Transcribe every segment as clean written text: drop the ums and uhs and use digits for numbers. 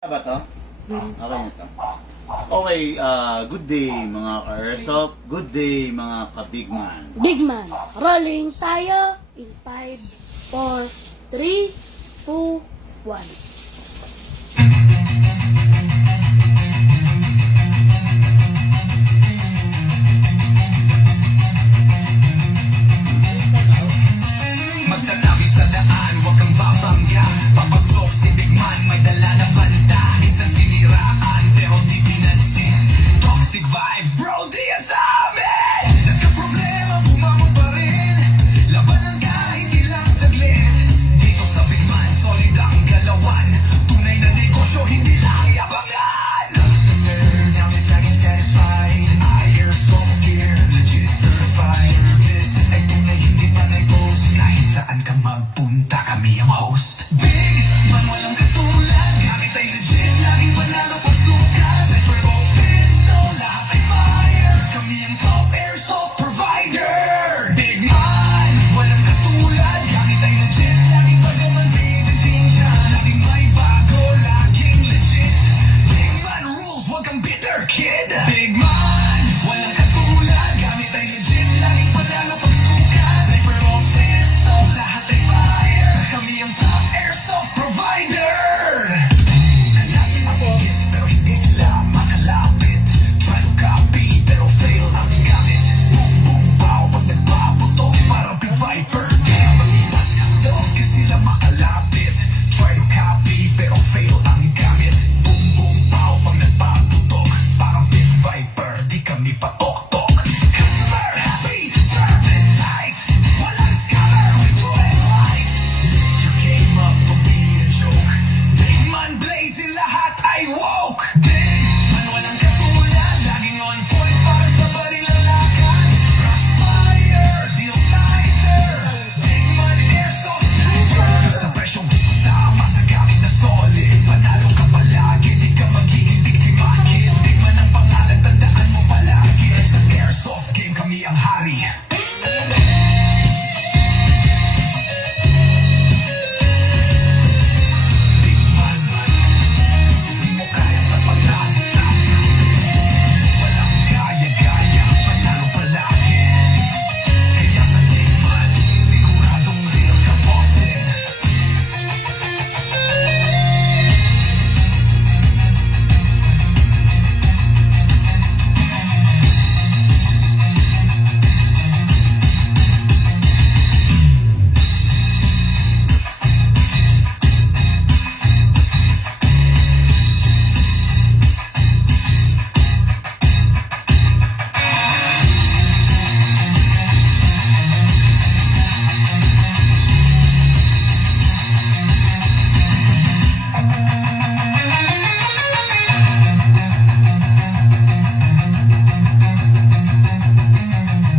Ba to? Okay na to. Okay, good day mga ka-airsoft. Good day mga ka-bigman. Big man, rolling tayo in 5, 4, 3, 2, 1. Magsanabi sa daan, huwag kang babangga. Papasok si Big Man, may dala na banta. Minsan siniraan, pero di pinansin. Toxic vibes, bro, di yan sa amin. Nagka-problema, bumangon pa rin. Labanan ka, hindi lang saglit. Dito sa Big Man, solid ang galawan. Tunay na negosyo, hindi lang yabangan. Customer, now you're laging satisfied. I hear soft gear, legit certified. Service ay tunay, hindi pa nag-post. Kahit saan ka magpunta, kami ang host. Big Man, walang katulad. Gamit ay legit, laging panalo pag sukat. Sniper o pistol, lahat ay fire. Kami ang top airsoft provider. Big Man, walang katulad. Gamit ay legit, laging pagaman bitin siya. Laging may bago, laging legit. Big Man rules, wag kang bitter, kid. Big Man, walang katulad. Gamit ay legit, laging panalo pag sukat. Sniper o pistol, lahat ay fire. Kami ang top airsoft provider. Natin ang higit, pero hindi sila makalapit. Try to copy, pero fail ang gamit. Boom, boom, pow, pag nagpaputok, parang Big Viper. Kaya mag-ingat, daw kasi sila makalapit. Try to copy, pero fail ang gamit. Boom, boom, pow, pag nagpaputok, parang Big Viper. Di kami patok-tok. Customer happy, service tight. Walang scammer, we do it right. Lift your game up, don't be a joke. Big Man blazing, lahat ay woke. Big Man, walang katulad. Laging on point, para sa barilang lakad. Crossfire, deals tighter. Big Man, airsoft sniper. Sa presyong tama, sa gamit na solid. Panalo ka palagi, di ka magiging biktima, kid. Big Man ang pangalan, tandaan mo palagi. Sa airsoft game, kami ang hari. Big Man, di mo kayang tapatan. Walang kaya-gaya, panalo palagi. Kaya sa Big Man, siguradong real ka bossing.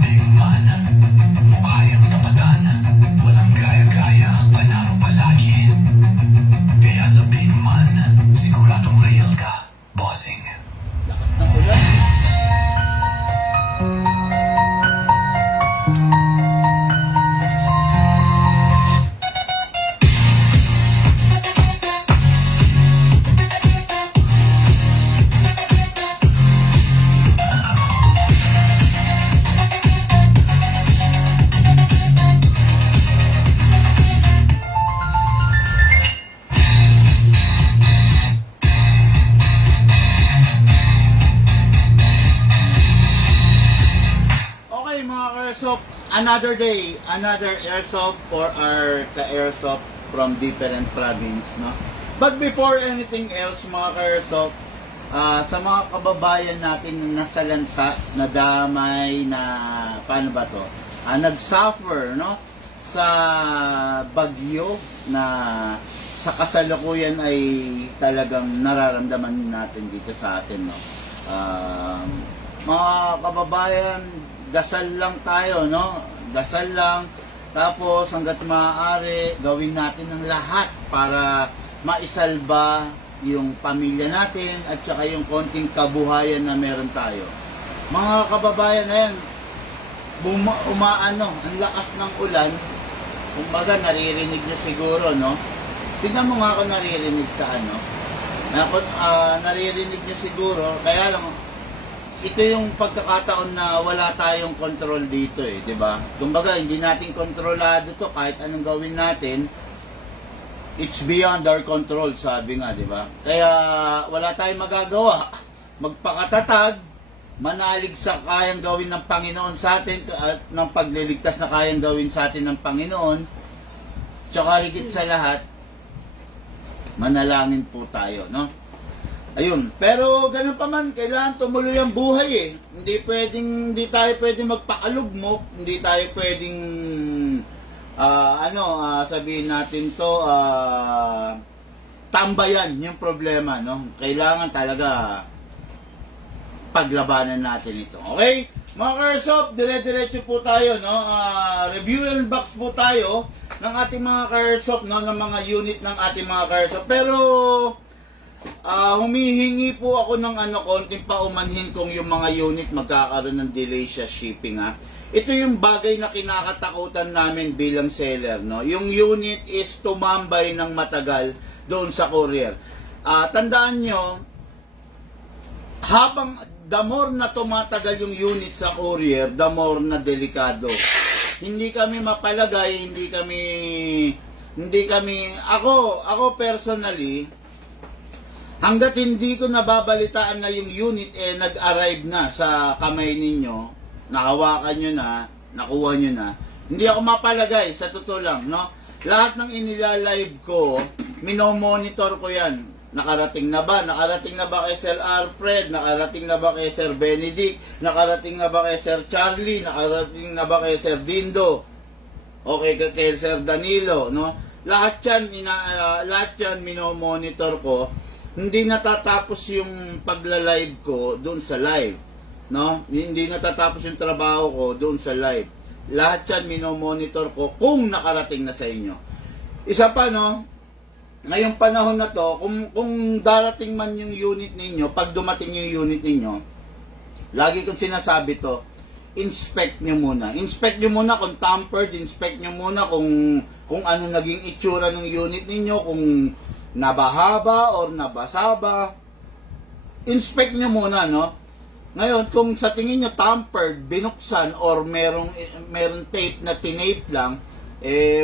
Big Man, mukha yang tapatan. Walang gaya-gaya, panalo palagi. Kaya sa Big Man, siguradong real ka, bossing. Lakas ng ulan. Okay mga ka-airsoft, another day, another airsoft for our ka-airsoft from different province, no? But before anything else mga ka-airsoft, sa mga kababayan natin na nasalanta, nadamay, na paano ba to? Nag-suffer, no? Sa bagyo na sa kasalukuyan ay talagang nararamdaman natin dito sa atin, no? Mga kababayan, dasal lang tayo, no? Dasal lang. Tapos hanggat maaari, gawin natin ang lahat para maisalba yung pamilya natin at saka yung konting kabuhayan na meron tayo. Mga kababayan na yan, umaano, ang lakas ng ulan. Kumbaga naririnig nyo siguro, no? Tignan mo nga ako naririnig sa ano. Naririnig niyo siguro, kaya lang, ito yung pagkakataon na wala tayong control dito eh, di ba? Kumbaga, hindi natin kontrolado to kahit anong gawin natin, it's beyond our control, sabi nga, di ba? Kaya wala tayong magagawa. Magpakatatag, manalig sa kayang gawin ng Panginoon sa atin at ng pagliligtas na kayang gawin sa atin ng Panginoon. Tsaka higit sa lahat, manalangin po tayo, no? Ayun, pero ganun pa man, kailangan tumuloy ang buhay eh. Hindi tayo pwedeng magpakalugmok, hindi tayo pwedeng sabihin natin to, tambayan yung problema, no? Kailangan talaga paglabanan natin ito. Okay? Mga Karsop, dire-diretso po tayo, no? Review and box po tayo ng ating mga Karsop, no? Ng mga unit ng ating mga Karsop. Pero humihingi po ako ng konting paumanhin kung yung mga unit magkakaroon ng delay sa shipping, ha. Ito yung bagay na kinakatakutan namin bilang seller, no? Yung unit is tumambay ng matagal doon sa courier. Tandaan nyo, habang the more na tumatagal yung unit sa courier, the more na delikado. Hindi kami mapalagay, ako personally, hanggat hindi ko nababalitaan na yung unit nag-arrive na sa kamay ninyo, nahawakan nyo na, nakuha nyo na, hindi ako mapalagay, sa totoo lang, no? Lahat ng inilalive ko, minomonitor ko yan. Nakarating na ba? Nakarating na ba kay Sir Alfred? Nakarating na ba kay Sir Benedict? Nakarating na ba kay Sir Charlie? Nakarating na ba kay Sir Dindo? Okay, kay Sir Danilo, no? Lahat yan minomonitor ko. Hindi natatapos yung pagla-live ko doon sa live, no? Hindi natatapos yung trabaho ko doon sa live. Lahat yan minomonitor ko kung nakarating na sa inyo. Isa pa, no? Ngayong panahon na to, kung darating man yung unit ninyo, pag dumating yung unit ninyo, lagi kong sinasabi to, inspect nyo muna. Inspect nyo muna kung tampered, inspect nyo muna kung ano naging itsura ng unit ninyo, kung nabahaba or nabasaba. Inspect nyo muna, no? Ngayon, kung sa tingin nyo tampered, binuksan, or merong tape na tinape lang,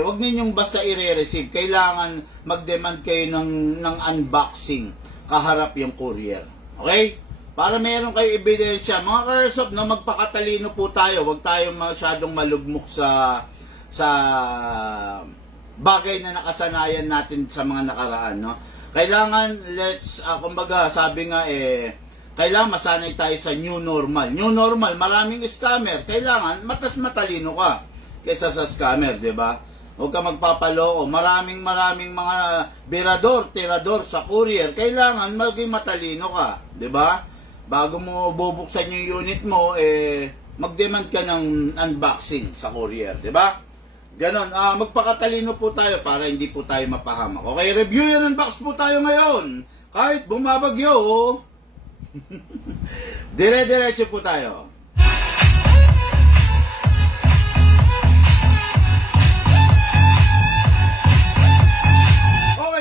wag ninyong basta i-receive. Kailangan mag-demand kayo ng unboxing kaharap yung courier. Okay? Para meron kayo ebidensya. Mga Karsop, no, magpakatalino po tayo. Wag tayong masyadong malugmok sa bagay na nakasanayan natin sa mga nakaraan, no? Kailangan, kumbaga, sabi nga, kailangan masanay tayo sa new normal. New normal, maraming scammer. Kailangan, matalino ka kaysa sa scammer, di ba? Huwag ka magpapaloko. Maraming mga tirador sa courier. Kailangan maging matalino ka, di ba? Bago mo bubuksan yung unit mo, mag-demand ka ng unboxing sa courier, di ba? Ganon. Magpakatalino po tayo para hindi po tayo mapahamak. Okay, review and unbox po tayo ngayon. Kahit bumabagyo, dire-diretso po tayo.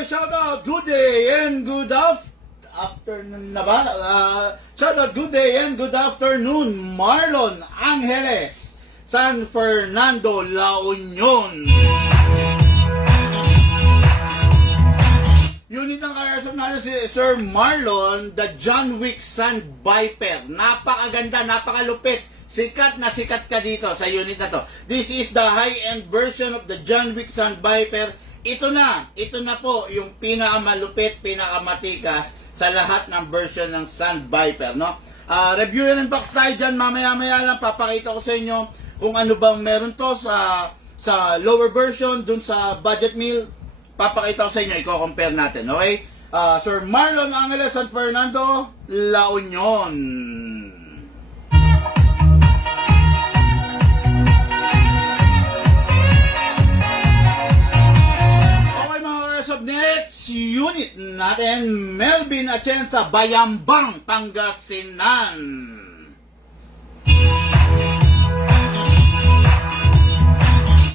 Shout out, good day and good afternoon na ba? Shout out, good day and good afternoon, Marlon Angeles, San Fernando, La Union. Unit ng Karsop natin si Sir Marlon, the John Wick Sand Viper. Napakaganda, napakalupit. Sikat na sikat ka dito sa unit na to. This is the high-end version of the John Wick Sand Viper. Ito na po yung pinakamalupit, pinakamatikas sa lahat ng version ng Sand Viper, no? Review and unbox tayo dyan, mamaya-maya lang papakita ko sa inyo kung ano bang meron to sa lower version, dun sa budget meal, papakita ko sa inyo, i-compare natin, okay? Sir Marlon Angeles, San Fernando, La Union. Next unit natin, Melvin Atienza, Bayambang, Pangasinan.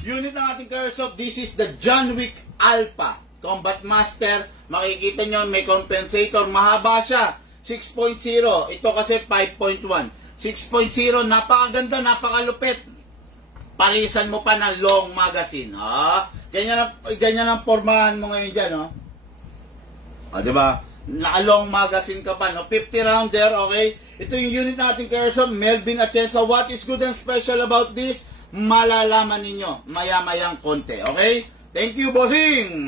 Unit ng ating Karsop, this is the John Wick Alpha. Combat Master, makikita nyo may compensator, mahaba siya, 6.0, ito kasi 5.1. 6.0, napakaganda, napakalupit. Parisan mo pa ng long magazine. Ganyan ang pormahan mo ngayon dyan, no? Diba? Naka-long magazine ka pa, no? 50 rounder, okay? Ito yung unit natin kay Airsoft, Melvin Atienza. What is good and special about this? Malalaman ninyo maya-mayang konti, okay? Thank you, bossing!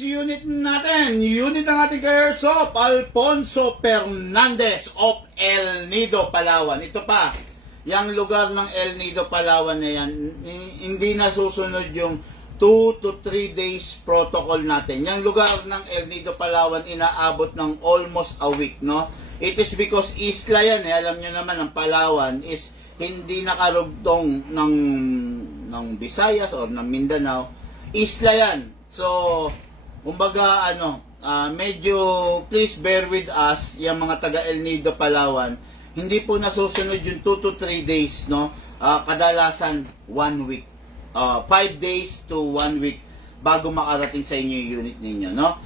Unit natin, unit ng ating ka-airsoft, Alfonso Fernandez of El Nido, Palawan. Ito pa, yung lugar ng El Nido, Palawan na yan, hindi nasusunod yung 2 to 3 days protocol natin. Yung lugar ng El Nido, Palawan, inaabot ng almost a week, no? It is because isla yan, alam nyo naman, ang Palawan is hindi nakarugtong ng Visayas or ng Mindanao. Isla yan. So, kumbaga medyo please bear with us, yung mga taga El Nido, Palawan, hindi po nasusunod yung 2 to 3 days, no? Kadalasan 1 week. 5 days to 1 week bago makarating sa inyo yung unit ninyo, no?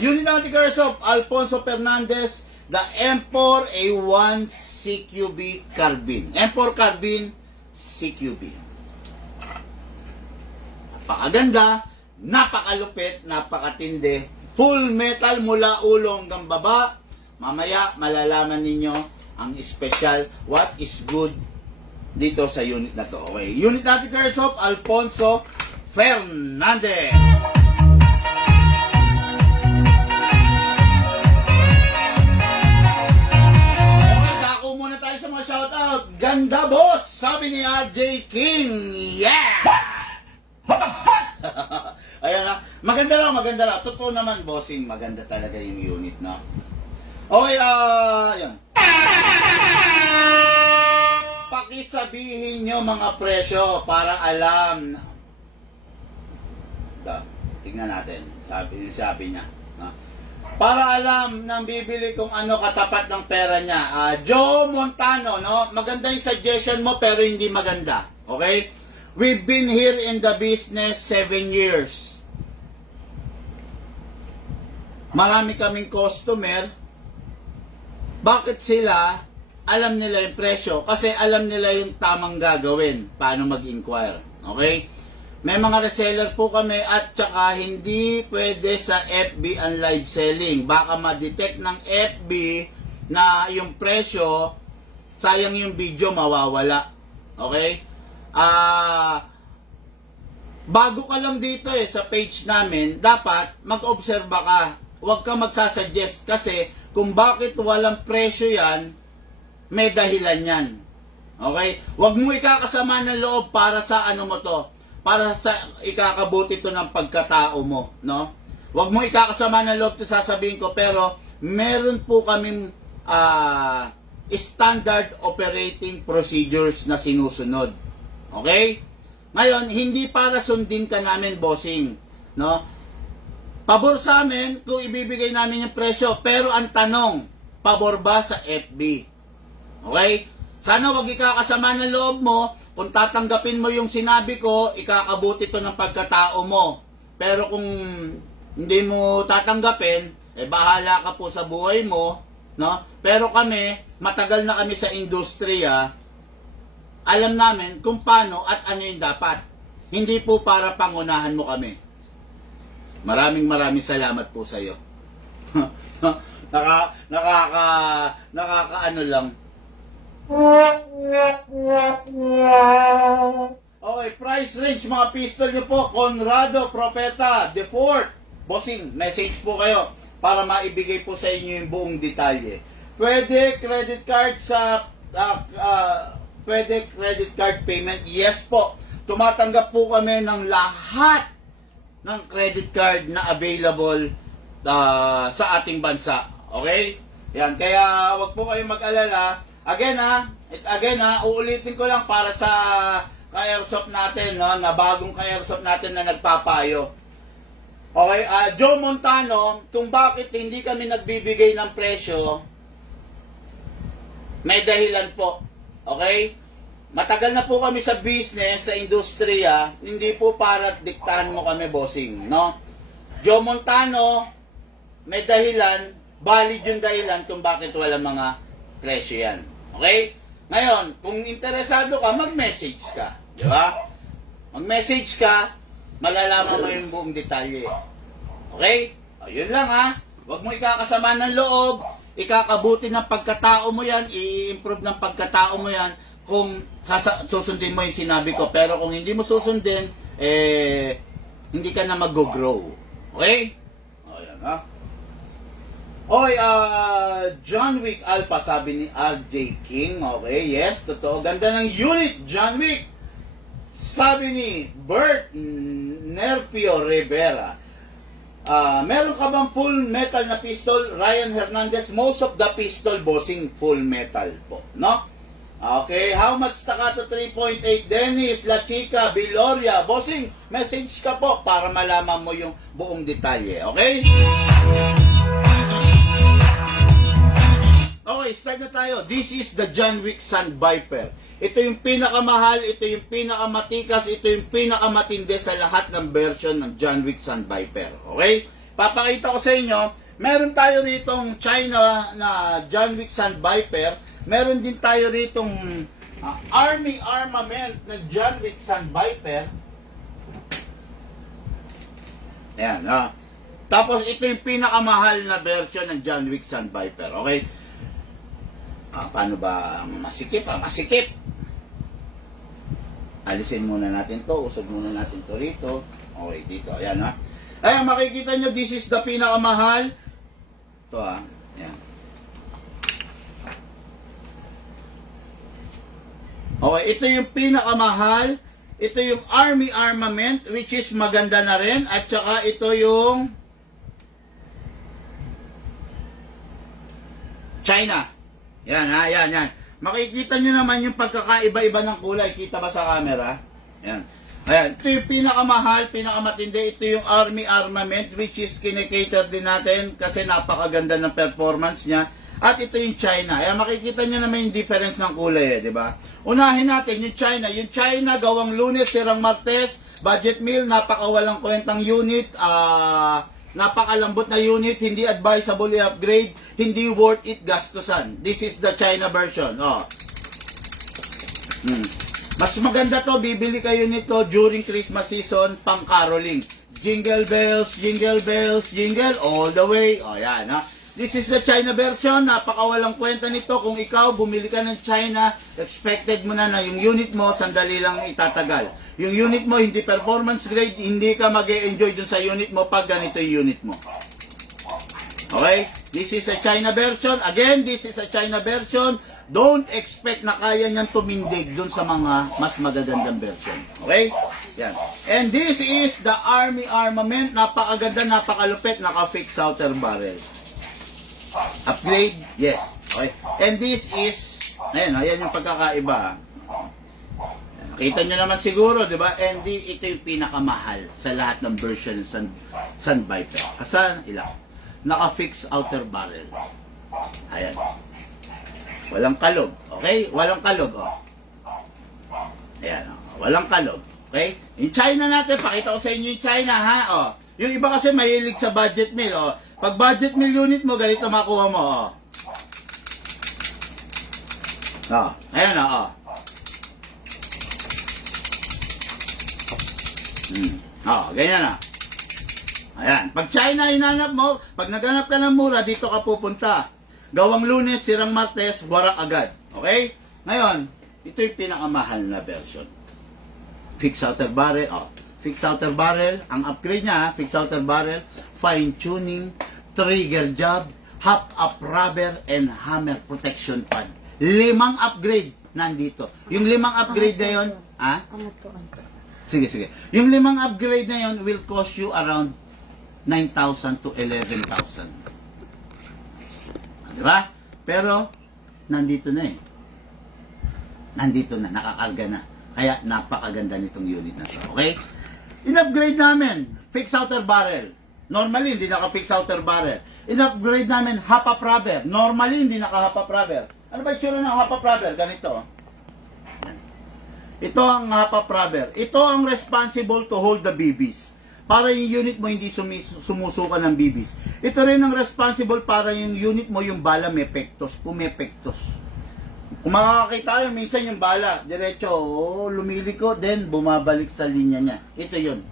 Unit natin ka-airsoft, Alfonso Fernandez, the M4 A1 CQB Carbine. M4 Carbine CQB. Napakaganda, napakalupit, napakatindi. Full metal mula ulo hanggang baba. Mamaya malalaman ninyo ang special, what is good dito sa unit na to. Okay, unit natin ka-airsoft, Alfonso Fernandez. Okay, dako muna tayo sa mga shoutout. Ganda boss, sabi ni RJ King. Yeah! What the fuck? Ayan na. Maganda lang. Totoo naman, bossing. Maganda talaga yung unit, no? Okay, yan. Pakisabihin nyo mga presyo para alam. Tingnan natin. Sabi niya. No? Para alam ng bibili kung ano katapat ng pera niya. Joe Montano, no? Maganda yung suggestion mo pero hindi maganda. Okay? We've been here in the business 7 years. Marami kaming customer. Bakit sila alam nila yung presyo? Kasi alam nila yung tamang gagawin. Paano mag-inquire. Okay? May mga reseller po kami at saka hindi pwede sa FB ang live selling. Baka ma-detect ng FB na yung presyo, sayang yung video, mawawala. Okay? Bago ka lang dito sa page namin, dapat mag-obserba ka. Huwag ka magsasuggest kasi kung bakit walang presyo yan, may dahilan yan. Okay? Huwag mo ikakasama ng loob para sa ano mo to, para sa ikakabuti to ng pagkatao mo, no? Huwag mo ikakasama ng loob to sasabihin ko, pero meron po kaming standard operating procedures na sinusunod. Okay? Ngayon, hindi para sundin ka namin, bossing. No? Pabor sa amin kung ibibigay namin yung presyo. Pero ang tanong, pabor ba sa FB? Okay? Sana wag ikakasama ng loob mo. Kung tatanggapin mo yung sinabi ko, ikakabuti to ng pagkatao mo. Pero kung hindi mo tatanggapin, bahala ka po sa buhay mo. No? Pero kami, matagal na kami sa industriya. Alam namin kung paano at ano yung dapat. Hindi po para pangunahan mo kami. Maraming salamat po sa iyo. Nakakaano lang. Okay, price range mga pistol nyo po. Conrado, Propeta, The Fort. Bossing, message po kayo para maibigay po sa inyo yung buong detalye. Pwede credit card sa pwede credit card payment? Yes po. Tumatanggap po kami ng lahat ng credit card na available sa ating bansa. Okay? Yan. Kaya wag po kayong mag-alala. Again uulitin ko lang para sa ka-airsoft natin, no, na bagong ka-airsoft natin na nagpapayo. Okay? Joe Montano, kung bakit hindi kami nagbibigay ng presyo, may dahilan po. Okay? Matagal na po kami sa business, sa industriya, hindi po para diktahan mo kami, bossing, no? Joe Montano, may dahilan, valid yung dahilan kung bakit wala mga presyo yan. Okay? Ngayon, kung interesado ka, mag-message ka. Di ba? Mag-message ka, malalaman mo yung buong detalye. Okay? O, yun lang ha. Huwag mo ikakasama ng loob, ikakabuti ng pagkatao mo yan, i-improve ng pagkatao mo yan, kung susundin mo yung sinabi ko. Pero kung hindi mo susundin, hindi ka na mag-grow. Okay? O, yan ha. Oy, John Wick Alpha, sabi ni RJ King. Okay, yes, totoo. Ganda ng unit, John Wick. Sabi ni Bert Nerpio Rivera. Meron ka bang full metal na pistol? Ryan Hernandez, most of the pistol, bossing, full metal po, no? Okay, how much staccato 3.8? Dennis, La Chica, Biloria, bossing, message ka po para malaman mo yung buong detalye, okay? Okay, start na tayo. This is the John Wick Sun Viper. Ito yung pinakamahal, ito yung pinakamatikas, ito yung pinakamatindi sa lahat ng version ng John Wick Sun Viper. Okay? Papakita ko sa inyo, meron tayo ritong China na John Wick Sun Viper. Meron din tayo ritong Army Armament na John Wick Sun Viper. Ayan, tapos ito yung pinakamahal na version ng John Wick Sun Viper. Okay? Paano ba masikip? Masikip. Alisin muna natin to. Usog muna natin to rito. Okay, dito. Ayan ha. Ayan, makikita nyo, this is the pinakamahal. Ito Ayan. Okay, ito yung pinakamahal. Ito yung Army Armament, which is maganda na rin. At saka ito yung China. Yan yan. Makikita nyo naman yung pagkakaiba-iba ng kulay. Kita ba sa camera? Yan. Ayan, ito yung pinakamahal, pinakamatindi. Ito yung Army Armament, which is kinikater din natin kasi napakaganda ng performance niya. At ito yung China. Ayan, makikita nyo naman yung difference ng kulay, di ba? Unahin natin yung China. Yung China, gawang Lunes, sirang Martes, budget meal, napakawalang kwentang unit, napakalambot na unit, hindi advisable i-upgrade, hindi worth it gastusan. This is the China version. Mas maganda to, bibili kayo nito during Christmas season, pang caroling. Jingle bells, jingle bells, jingle all the way. Yan This is the China version, napakawalang kwenta nito. Kung ikaw bumili ka ng China, expected mo na yung unit mo, sandali lang itatagal. Yung unit mo hindi performance grade, hindi ka mag-e-enjoy dun sa unit mo pag ganito yung unit mo. Okay? This is a China version. Again, this is a China version. Don't expect na kaya niyang tumindig dun sa mga mas magagandang version. Okay? Yan. And this is the Army Armament. Napakaganda, napakalupit, naka-fix outer barrel. Upgrade? Yes. Okay. And this is, ayan yung pagkakaiba. Nakita nyo naman siguro, di ba? And ito yung pinakamahal sa lahat ng version ng Sun Viper. Asan? Ilang? Naka-fix outer barrel. Ayan. Walang kalog. Okay? Walang kalog, Ayan, walang kalog. Okay? Yung China natin, pakita ko sa inyo yung China, ha? Yung iba kasi mahilig sa budget meal, Pag budget meal unit mo, ganito makuha mo, Ayan, ganyan, Ayan. Pag China hinanap mo, pag naghanap ka ng mura, dito ka pupunta. Gawang Lunes, sirang Martes, warak agad. Okay? Ngayon, ito yung pinakamahal na version. Fix outer barrel, Fix outer barrel, ang upgrade niya, fix outer barrel, fine tuning, trigger job, hop up rubber, and hammer protection pad. 5 upgrade nandito. Yung 5 upgrade na yun, Sige. Yung 5 upgrade na yun will cost you around 9,000 to 11,000. Diba? Pero, nandito na Nandito na, nakakarga na. Kaya, napakaganda nitong unit na to. Okay? In-upgrade namin, fix outer barrel. Normally, hindi naka-fix outer barrel. In-upgrade namin, hop-up rubber. Normally, hindi naka-hop-up rubber. Ano ba itsura ng hop-up rubber? Ganito. Oh. Ito ang hop-up rubber. Ito ang responsible to hold the BBs. Para yung unit mo hindi sumusuka ng BBs. Ito rin ang responsible para yung unit mo, yung bala may pektos, pumepektos. Kung makakakita tayo, minsan yung bala, diretso, lumiliko, then bumabalik sa linya niya. Ito yun.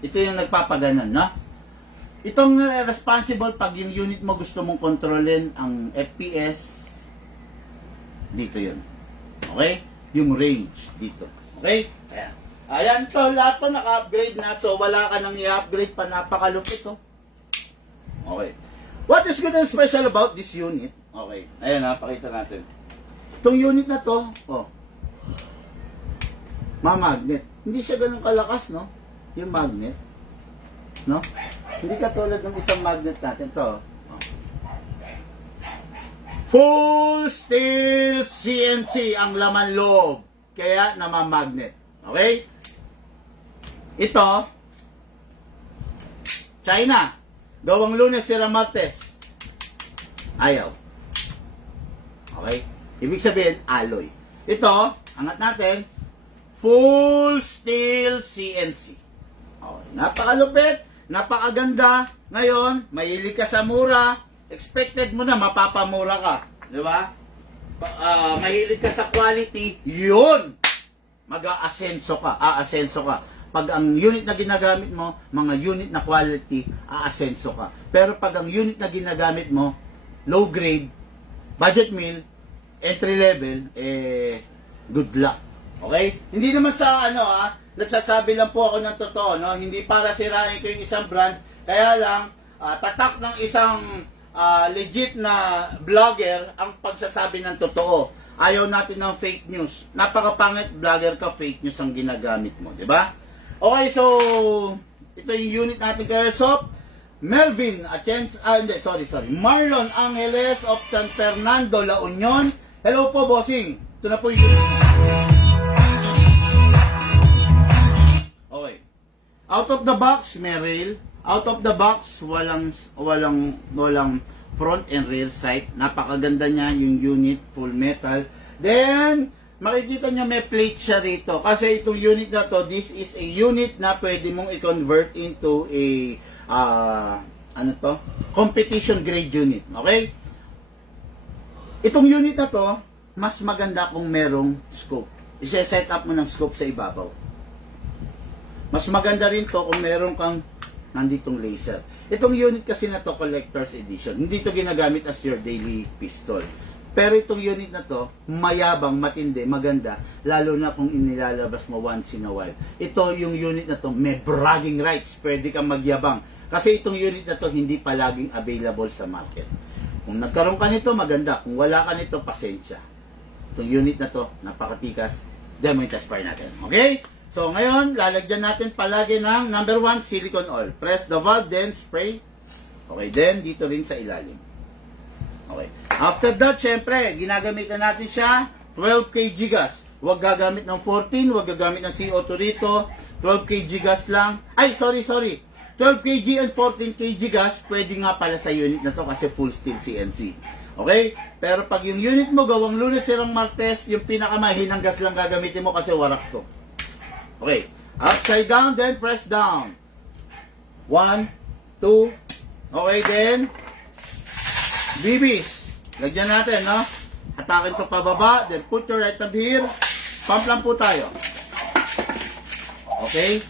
Ito yung nagpapaganon, no? Itong responsible pag yung unit mo gusto mong kontrolin ang FPS, dito yun. Okay? Yung range, dito. Okay? Ayan. Ayan to, lahat to naka-upgrade na, so wala ka nang i-upgrade pa, napakalupit to. Okay. What is good and special about this unit? Okay. Ayan ha, pakita natin. Itong unit na to, magnet. Hindi siya ganun kalakas, no? Yung magnet. No? Hindi katulad ng isang magnet natin. To. Full steel CNC ang laman loob. Kaya namamagnet. Okay? Ito, China. Gawang Lunes, sira Martes. Ayaw. Okay? Ibig sabihin, alloy. Ito, angat natin, full steel CNC. Okay. Napakalupit, napakaganda. Ngayon, mahilig ka sa mura, expected mo na mapapamura ka. Di ba? Mahilig ka sa quality, yun! Mag-aasenso ka, aasenso ka. Pag ang unit na ginagamit mo, mga unit na quality, aasenso ka. Pero pag ang unit na ginagamit mo, low grade, budget meal, entry level, good luck. Okay? Hindi naman sa nagsasabi lang po ako ng totoo, no? Hindi para sirain ko yung isang brand, kaya lang, tatak ng isang legit na vlogger ang pagsasabi ng totoo. Ayaw natin ng fake news. Napakapangit vlogger ka, fake news ang ginagamit mo, di ba? Okay, so ito yung unit natin kay Airsoft. Melvin Marlon Angeles of San Fernando, La Union. Hello po, bossing. Ito na po yung unit. Okay. Out of the box, may rail. Out of the box, walang front and rear sight. Napakaganda niya yung unit, full metal. Then, makikita niyo may plate siya rito. Kasi itong unit na to, this is a unit na pwede mong i-convert into a competition grade unit. Okay? Itong unit na to, mas maganda kung merong scope. I-set up mo ng scope sa ibabaw. Mas maganda rin to kung meron kang nanditong laser. Itong unit kasi na to, collector's edition. Hindi to ginagamit as your daily pistol. Pero itong unit na to, mayabang, matindi, maganda, lalo na kung inilalabas mo once in a while. Ito yung unit na to, may bragging rights, pwede kang magyabang. Kasi itong unit na to, hindi palaging available sa market. Kung nagkaroon ka nito, maganda. Kung wala ka nito, pasensya. Itong unit na to, napakatikas, demo yung test fire natin. Okay? So ngayon, lalagyan natin palagi ng number 1, silicone oil. Press the valve, then spray. Okay, then dito rin sa ilalim. Okay. After that, syempre, ginagamitan natin siya 12 kg gas. Huwag gagamit ng 14, huwag gagamit ng CO2 rito. 12 kg gas lang. Ay, sorry. 12 kg and 14 kg gas, pwede nga pala sa unit na to kasi full steel CNC. Okay? Pero pag yung unit mo gawang Lunes, sirang Martes, yung pinakamahinang gas lang gagamitin mo kasi warak to. Okay. Upside down, then press down. 1, 2. Okay, then BBs. Lagyan natin, no? Hatakin to pababa, then put your right thumb here. Pump lang po tayo. Okay?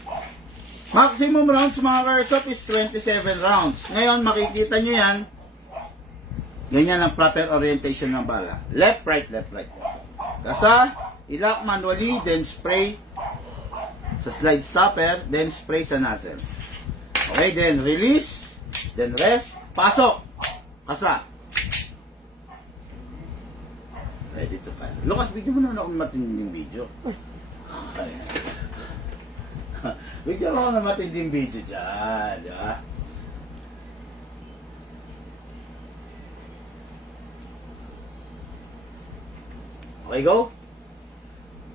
Maximum rounds mga ka-airsoft is 27 rounds. Ngayon, makikita nyo yan. Ganyan ang proper orientation ng bala. Left, right, left, right. Kasa, ilock manually, then spray sa slide stopper, then spray sa nozzle. Okay, then release, then rest, pasok. Kasa. Ready to fire. Lucas, bigyan mo naman ako matinding video. Bigyan mo ako ng matinding video dyan, di ba? Okay, go.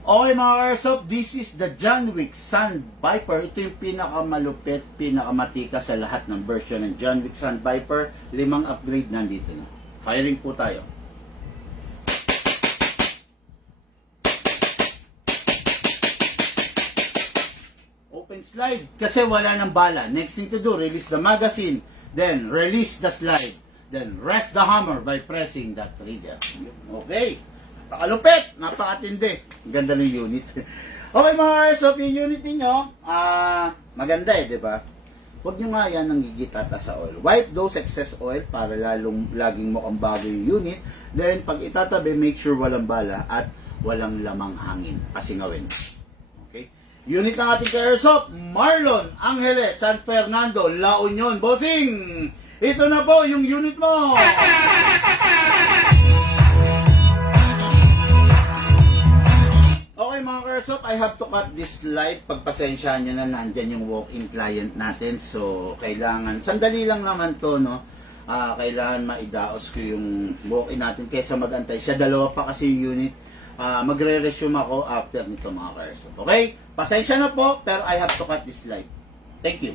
Okay mga airsoft, this is the John Wick Sun Viper. Ito yung pinakamalupit, pinakamatikas sa lahat ng version ng John Wick Sun Viper. 5 upgrade nandito na. Firing po tayo. open slide kasi wala ng bala. Next thing to do, release the magazine, then release the slide, then rest the hammer by pressing that trigger. Okay. Napakalupit, napakatindi. Ang ganda ng unit. Okay mga airsoft, yung unit niyo, maganda di ba? Huwag nyo nga yan ng gigitata sa oil. Wipe those excess oil para lalong laging mukhang bago yung unit. Then, pag itatabi, make sure walang bala at walang lamang hangin. Pasingawin. Okay? Unit ng ating ka-airsoft, Marlon Angeles, San Fernando, La Union. Bossing! Ito na po yung unit mo! Okay mga ka-airsoft, I have to cut this live. Pagpasensyahan nyo na nandyan yung walk-in client natin. So, kailangan, sandali lang naman to, no? Kailangan maidaos ko yung walk-in natin kaysa mag-antay siya. Dalawa pa kasi yung unit. Magre-resume ako after nito mga ka-airsoft. Okay? Pasensya na po, pero I have to cut this live. Thank you.